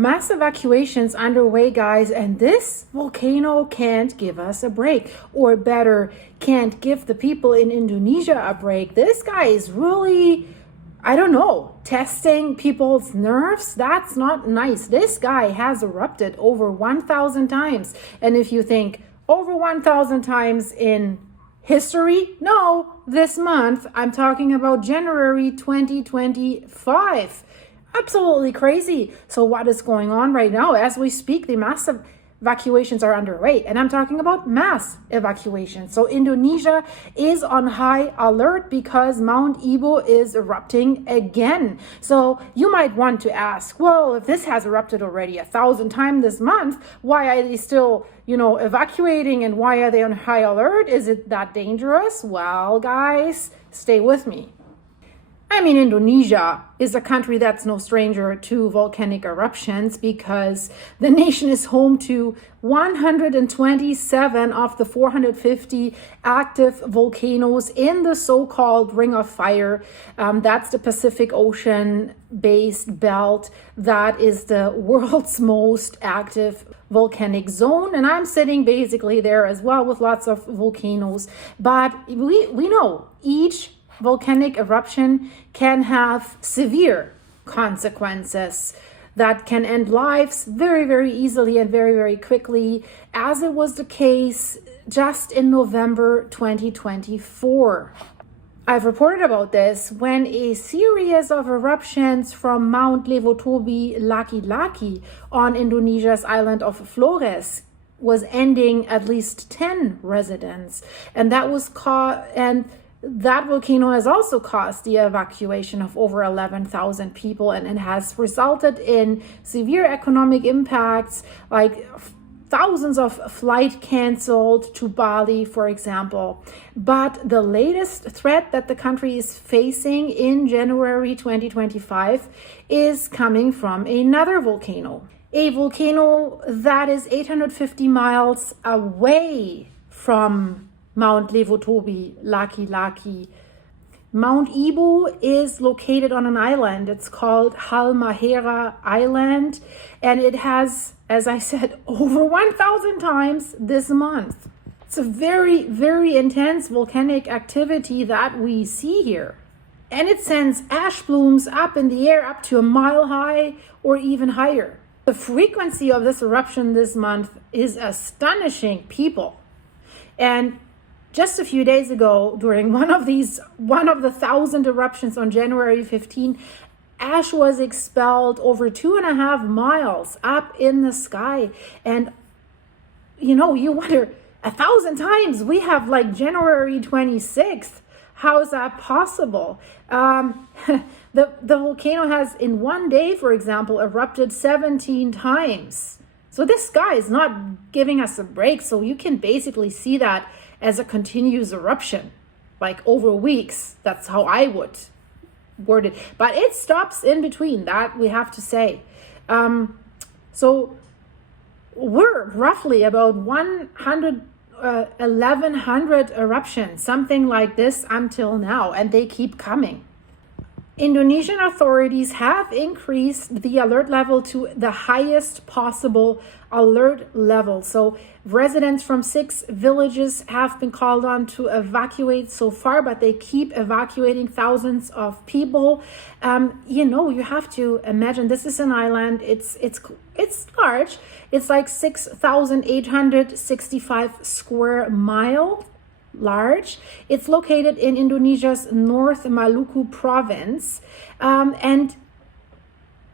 Mass evacuations underway, guys, and this volcano can't give us a break, or better, can't give the people in Indonesia a break. This guy is really, I don't know, testing people's nerves. That's not nice. This guy has erupted over 1,000 times. And if you think over 1,000 times in history, no, this month, I'm talking about January 2025. Absolutely crazy. So what is going on right now? As we speak, the massive evacuations are underway, and I'm talking about mass evacuations. So Indonesia is on high alert because Mount Ibu is erupting again. So you might want to ask, well, if this has erupted already 1,000 times this month, why are they still, evacuating, and why are they on high alert? Is it that dangerous? Well, guys, stay with me. Indonesia is a country that's no stranger to volcanic eruptions because the nation is home to 127 of the 450 active volcanoes in the so-called Ring of Fire. That's the Pacific Ocean-based belt that is the world's most active volcanic zone. And I'm sitting basically there as well with lots of volcanoes. But we know each volcanic eruption can have severe consequences that can end lives very, very easily and very, very quickly, as it was the case just in November 2024. I've reported about this when a series of eruptions from Mount Laki-Laki on Indonesia's island of Flores was ending at least 10 residents, and that volcano has also caused the evacuation of over 11,000 people and has resulted in severe economic impacts, like thousands of flights canceled to Bali, for example. But the latest threat that the country is facing in January 2025 is coming from another volcano. A volcano that is 850 miles away from Mount Laki-Laki. Mount Ibu is located on an island. It's called Halmahera Island, and it has, as I said, over 1,000 times this month. It's a very, very intense volcanic activity that we see here. And it sends ash plumes up in the air up to a mile high or even higher. The frequency of this eruption this month is astonishing, people. And just a few days ago, during one of the 1,000 eruptions on January 15, ash was expelled over 2.5 miles up in the sky. And, you wonder, 1,000 times, we have like January 26th. How is that possible? The volcano has, in one day, for example, erupted 17 times. So this guy is not giving us a break. So you can basically see that as a continuous eruption, like over weeks. That's how I would word it. But it stops in between, that we have to say. So we're roughly about 1,100 eruptions, something like this until now, and they keep coming. Indonesian authorities have increased the alert level to the highest possible alert level. So residents from 6 villages have been called on to evacuate so far, but they keep evacuating thousands of people. You have to imagine this is an island. It's large. It's like 6,865 square miles. Large. It's located in Indonesia's North Maluku province, and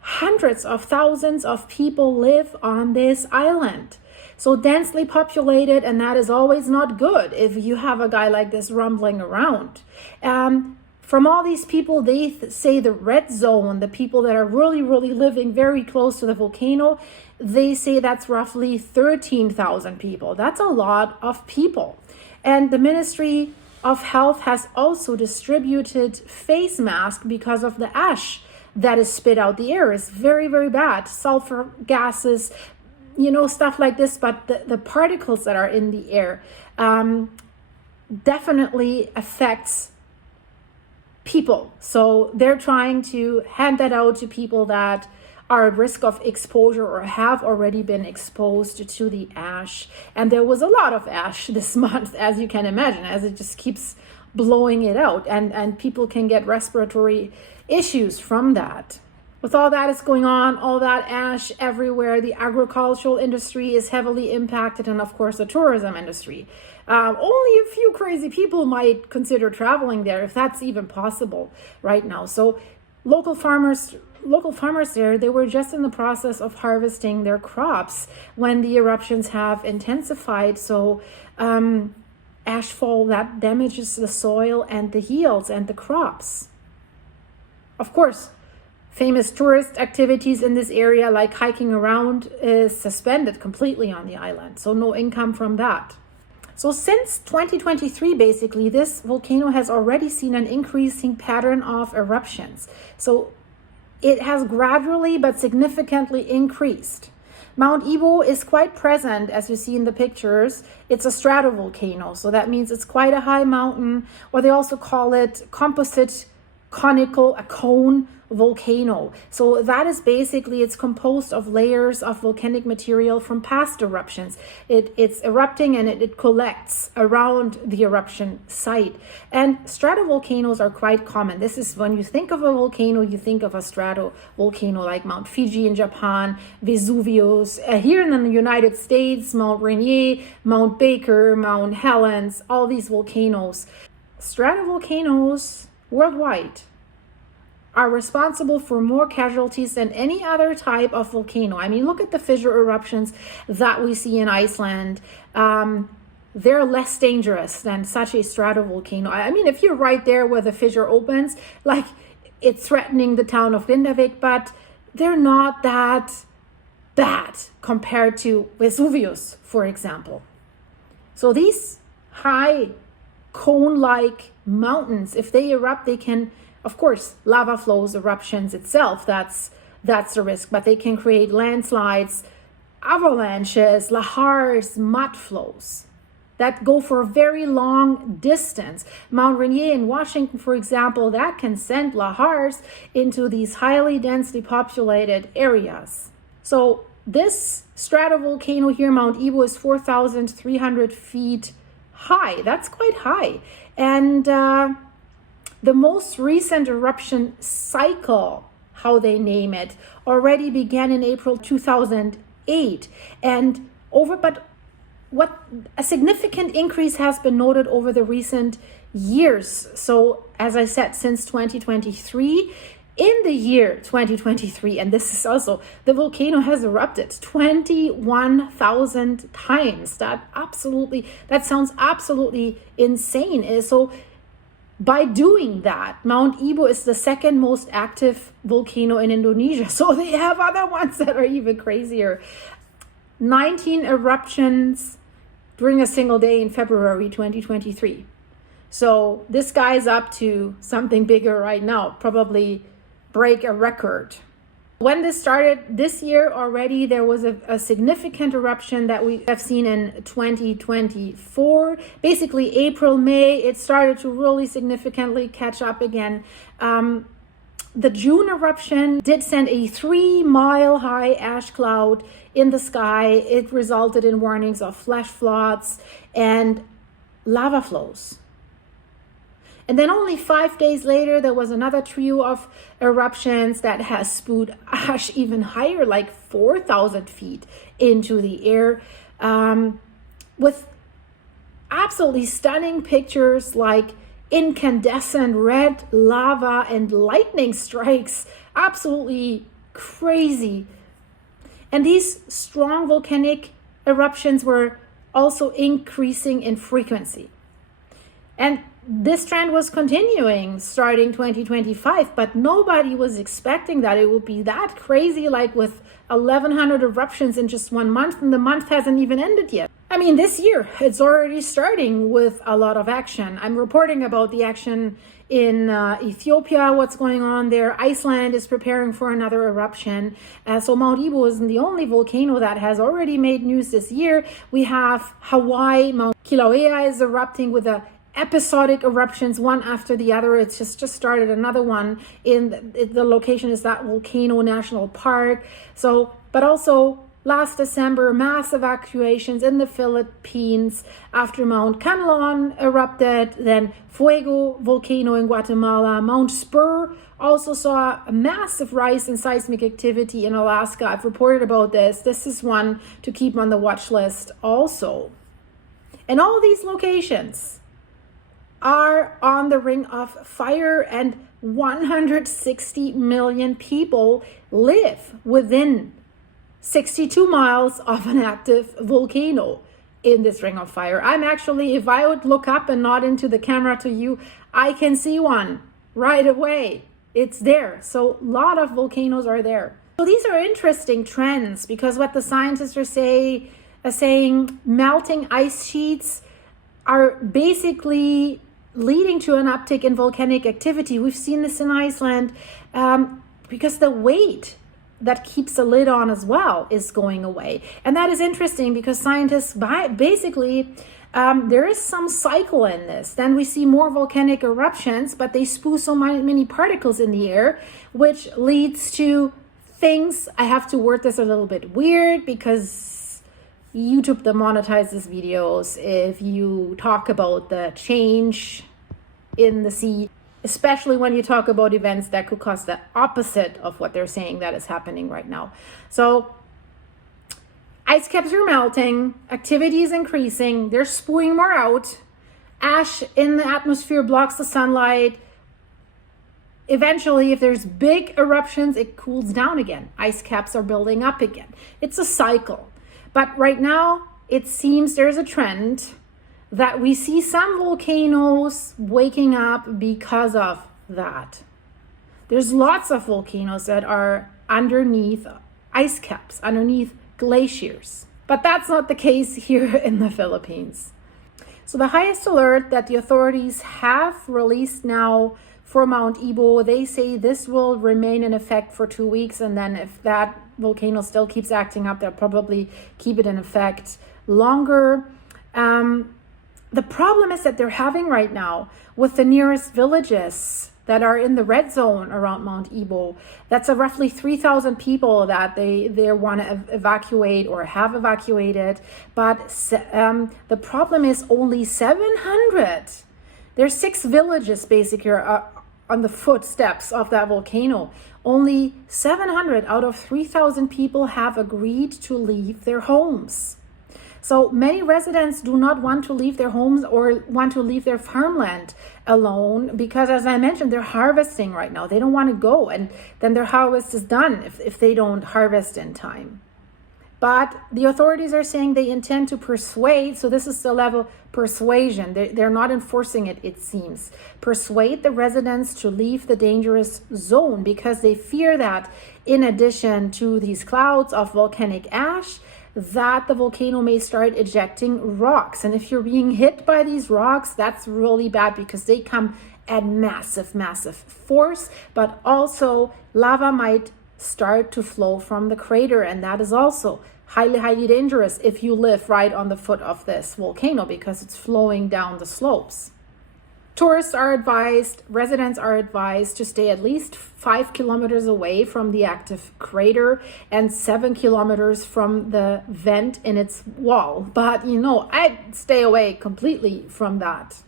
hundreds of thousands of people live on this island. So densely populated, and that is always not good if you have a guy like this rumbling around. From all these people, they say the red zone, the people that are really, really living very close to the volcano, they say that's roughly 13,000 people. That's a lot of people. And the Ministry of Health has also distributed face masks because of the ash that is spit out the air. It's very, very bad. Sulfur gases, stuff like this. But the particles that are in the air definitely affects people. So they're trying to hand that out to people that are at risk of exposure or have already been exposed to the ash. And there was a lot of ash this month, as you can imagine, as it just keeps blowing it out, and people can get respiratory issues from that. With all that is going on, all that ash everywhere, the agricultural industry is heavily impacted, and of course the tourism industry. Only a few crazy people might consider traveling there, if that's even possible right now. So local farmers there, they were just in the process of harvesting their crops when the eruptions have intensified. So ashfall that damages the soil and the yields and the crops. Of course, famous tourist activities in this area, like hiking around, is suspended completely on the island. So no income from that. So since 2023, basically, this volcano has already seen an increasing pattern of eruptions. So it has gradually but significantly increased. Mount Ibu is quite present, as you see in the pictures. It's a stratovolcano, so that means it's quite a high mountain, or they also call it composite conical, a cone volcano. So that is basically, it's composed of layers of volcanic material from past eruptions. It's erupting and it collects around the eruption site. And stratovolcanoes are quite common. This is, when you think of a volcano, you think of a stratovolcano, like Mount Fuji in Japan, Vesuvius. Here in the United States, Mount Rainier, Mount Baker, Mount Helens, all these volcanoes. Stratovolcanoes worldwide are responsible for more casualties than any other type of volcano. I mean, look at the fissure eruptions that we see in Iceland. They're less dangerous than such a stratovolcano. I mean, if you're right there where the fissure opens, like, it's threatening the town of Lindavik, but they're not that bad compared to Vesuvius, for example. So these high cone-like mountains, if they erupt, they can, of course, lava flows, eruptions itself, that's the risk, but they can create landslides, avalanches, lahars, mud flows that go for a very long distance. Mount Rainier in Washington, for example, that can send lahars into these highly densely populated areas. So this stratovolcano here, Mount Ibu, is 4,300 feet high. That's quite high. And the most recent eruption cycle, how they name it, already began in April 2008. And what a significant increase has been noted over the recent years. So as I said, since 2023, in the year 2023, and this is also, the volcano has erupted 21,000 times. That sounds absolutely insane. So by doing that, Mount Ibu is the second most active volcano in Indonesia. So they have other ones that are even crazier. 19 eruptions during a single day in February 2023. So this guy's up to something bigger right now, probably break a record. When this started this year already, there was a significant eruption that we have seen in 2024. Basically, April, May, it started to really significantly catch up again. The June eruption did send a 3-mile high ash cloud in the sky. It resulted in warnings of flash floods and lava flows. And then only 5 days later, there was another trio of eruptions that has spewed ash even higher, like 4,000 feet into the air, with absolutely stunning pictures like incandescent red lava and lightning strikes. Absolutely crazy. And these strong volcanic eruptions were also increasing in frequency. And this trend was continuing starting 2025, but nobody was expecting that it would be that crazy, like with 1,100 eruptions in just 1 month, and the month hasn't even ended yet. I mean, this year, it's already starting with a lot of action. I'm reporting about the action in Ethiopia, what's going on there. Iceland is preparing for another eruption. So Mount Ibu isn't the only volcano that has already made news this year. We have Hawaii, Mount Kilauea is erupting with a episodic eruptions, one after the other. It's just started another one in the location is that Volcano National Park. So, but also last December, mass evacuations in the Philippines after Mount Canlon erupted, then Fuego volcano in Guatemala, Mount Spur also saw a massive rise in seismic activity in Alaska. I've reported about this. This is one to keep on the watch list also. And all these locations are on the Ring of Fire, and 160 million people live within 62 miles of an active volcano in this Ring of Fire. I'm actually, if I would look up and nod into the camera to you, I can see one right away. It's there. So a lot of volcanoes are there. So these are interesting trends, because what the scientists are saying melting ice sheets are basically leading to an uptick in volcanic activity. We've seen this in Iceland because the weight that keeps the lid on as well is going away. And that is interesting because scientists basically, there is some cycle in this. Then we see more volcanic eruptions, but they spew so many particles in the air, which leads to things. I have to word this a little bit weird because YouTube demonetizes videos if you talk about the change in the sea, especially when you talk about events that could cause the opposite of what they're saying that is happening right now. So ice caps are melting, activity is increasing, they're spewing more out, ash in the atmosphere blocks the sunlight. Eventually, if there's big eruptions, it cools down again. Ice caps are building up again. It's a cycle. But right now, it seems there's a trend that we see some volcanoes waking up because of that. There's lots of volcanoes that are underneath ice caps, underneath glaciers. But that's not the case here in the Philippines. So the highest alert that the authorities have released now for Mount Ibu, they say this will remain in effect for 2 weeks, and then if that volcano still keeps acting up, they'll probably keep it in effect longer. The problem is that they're having right now with the nearest villages that are in the red zone around Mount Ibu. That's a roughly 3,000 people that they want to evacuate or have evacuated. But the problem is only 700. There's 6 villages basically on the footsteps of that volcano. Only 700 out of 3,000 people have agreed to leave their homes. So many residents do not want to leave their homes or want to leave their farmland alone because, as I mentioned, they're harvesting right now. They don't want to go, and then their harvest is done if they don't harvest in time. But the authorities are saying they intend to persuade, so this is the level persuasion. They're not enforcing it, it seems. Persuade the residents to leave the dangerous zone because they fear that in addition to these clouds of volcanic ash, that the volcano may start ejecting rocks. And if you're being hit by these rocks, that's really bad because they come at massive, massive force, but also lava might start to flow from the crater, and that is also highly, highly dangerous if you live right on the foot of this volcano because it's flowing down the slopes. Tourists are advised, residents are advised to stay at least 5 kilometers away from the active crater and 7 kilometers from the vent in its wall. But I'd stay away completely from that.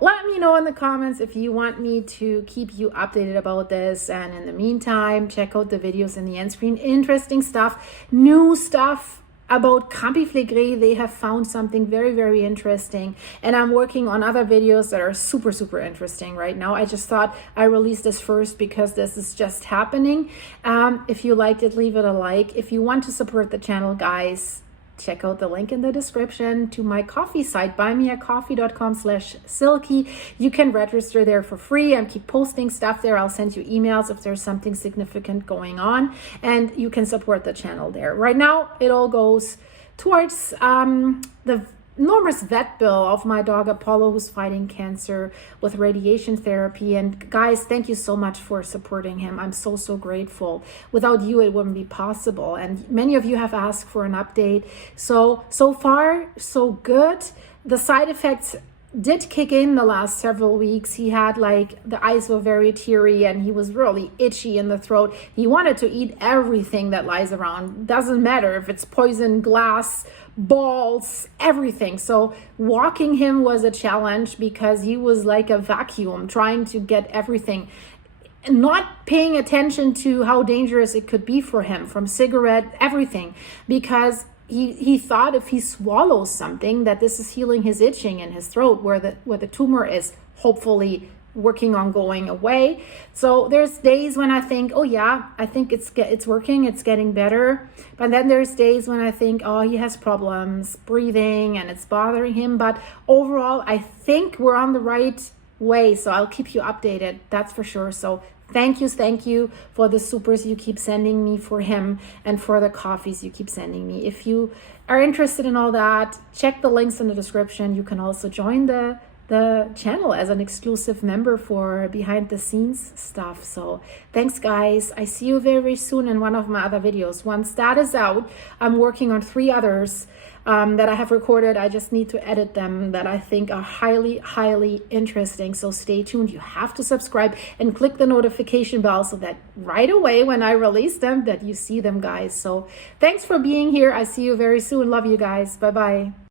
Let me know in the comments if you want me to keep you updated about this. And in the meantime, check out the videos in the end screen. Interesting stuff, new stuff about Campi Flegrei. They have found something very, very interesting. And I'm working on other videos that are super, super interesting right now. I just thought I released this first because this is just happening. If you liked it, leave it a like. If you want to support the channel, guys, check out the link in the description to my coffee site, buymeacoffee.com/silky. You can register there for free and keep posting stuff there. I'll send you emails if there's something significant going on, and you can support the channel there. Right now, it all goes towards the enormous vet bill of my dog Apollo, who's fighting cancer with radiation therapy. And guys, thank you so much for supporting him. I'm so, so grateful. Without you, it wouldn't be possible. And many of you have asked for an update. So far, so good. The side effects did kick in the last several weeks. He had like the eyes were very teary and he was really itchy in the throat. He wanted to eat everything that lies around. Doesn't matter if it's poison, glass, balls, everything. So walking him was a challenge because he was like a vacuum trying to get everything, and not paying attention to how dangerous it could be for him, from cigarette, everything, because he thought if he swallows something that this is healing his itching in his throat where the tumor is hopefully working on going away. So there's days when I think, oh yeah, I think it's working, it's getting better. But then there's days when I think, oh, he has problems breathing and it's bothering him. But overall, I think we're on the right way. So I'll keep you updated, that's for sure. So thank you for the supers you keep sending me for him and for the coffees you keep sending me. If you are interested in all that, check the links in the description. You can also join the channel as an exclusive member for behind the scenes stuff. So thanks guys. I see you very soon in one of my other videos. Once that is out, I'm working on 3 others that I have recorded. I just need to edit them that I think are highly interesting. So stay tuned. You have to subscribe and click the notification bell so that right away when I release them that you see them, guys. So thanks for being here. I see you very soon. Love you guys. Bye bye.